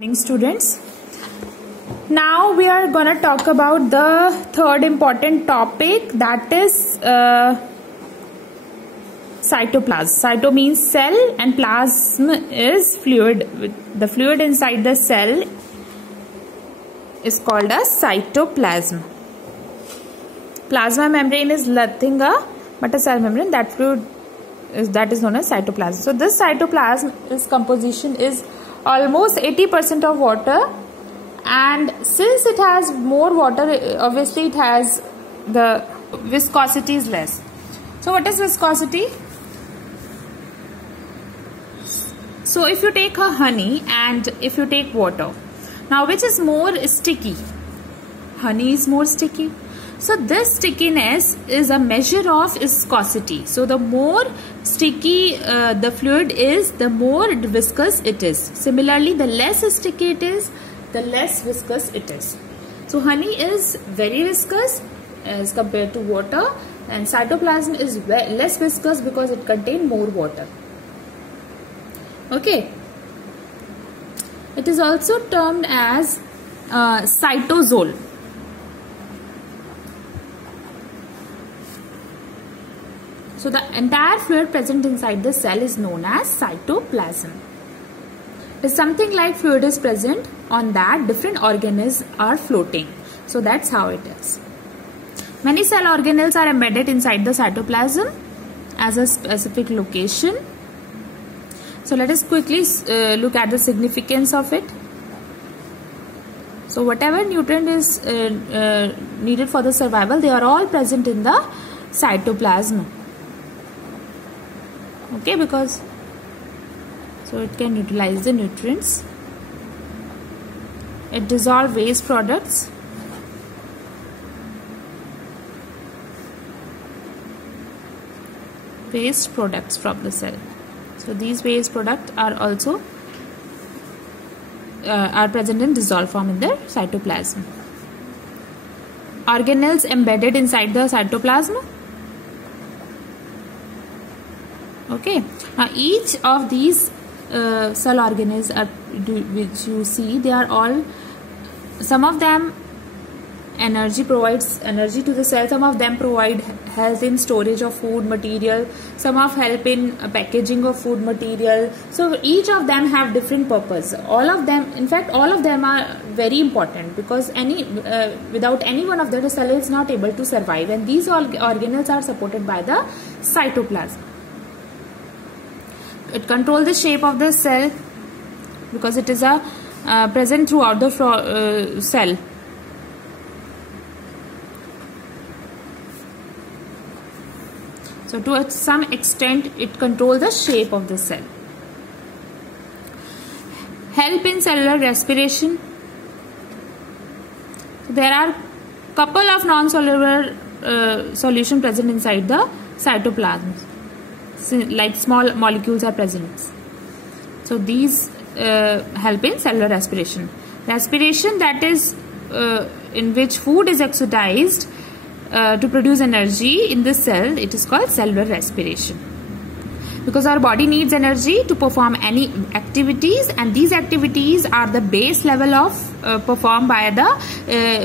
Morning students. Now we are gonna talk about the third important topic, that is cytoplasm. Cyto means cell and plasm is fluid. The fluid inside the cell is called as cytoplasm. Plasma membrane is nothing but a cell membrane. That fluid is known as cytoplasm. So this cytoplasm is composition is almost 80% of water, and since it has more water, obviously it has the viscosity is less. So what is viscosity? So if you take a honey and if you take water, now which is more sticky? Honey is more sticky. So this stickiness is a measure of viscosity. So the more sticky the fluid is, the more viscous it is. Similarly, the less sticky it is, the less viscous it is. So honey is very viscous as compared to water, and cytoplasm is less viscous because it contains more water. Okay. It is also termed as cytosol. So the entire fluid present inside the cell is known as cytoplasm. It's something like fluid is present on that different organisms are floating. So that's how it is. Many cell organelles are embedded inside the cytoplasm as a specific location. So let us quickly look at the significance of it. So whatever nutrient is needed for the survival, they are all present in the cytoplasm. Okay, because so it can utilize the nutrients. It dissolves waste products. Waste products from the cell. So these waste products are also are present in dissolved form in the cytoplasm. Organelles embedded inside the cytoplasm. Okay, now each of these cell organelles which you see, they are all, some of them provides energy to the cell, some of them provide help in storage of food material, some of help in packaging of food material. So each of them have different purpose. All of them, in fact all of them are very important, because without any one of them the cell is not able to survive, and these organelles are supported by the cytoplasm. It controls the shape of the cell because it is present throughout the cell. So to some extent it controls the shape of the cell. Help in cellular respiration. So there are couple of non-soluble solution present inside the cytoplasm. Like small molecules are present. So these help in cellular respiration. Respiration, that is in which food is oxidized to produce energy in the cell, it is called cellular respiration. Because our body needs energy to perform any activities, and these activities are the base level of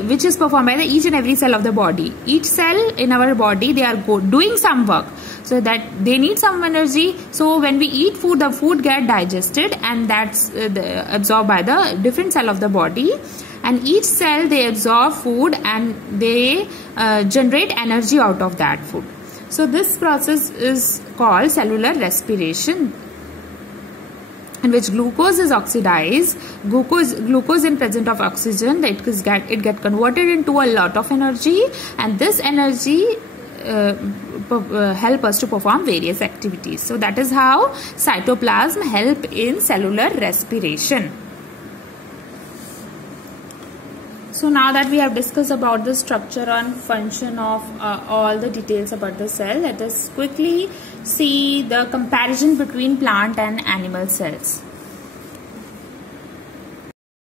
which is performed by each and every cell of the body. Each cell in our body, they are doing some work, so that they need some energy. So when we eat food, the food get digested, and that's absorbed by the different cell of the body, and each cell they absorb food and they generate energy out of that food. So this process is called cellular respiration, in which glucose is oxidized. Glucose in presence of oxygen, it get converted into a lot of energy, and this energy help us to perform various activities. So that is how cytoplasm help in cellular respiration. So now that we have discussed about the structure and function of all the details about the cell, let us quickly see the comparison between plant and animal cells.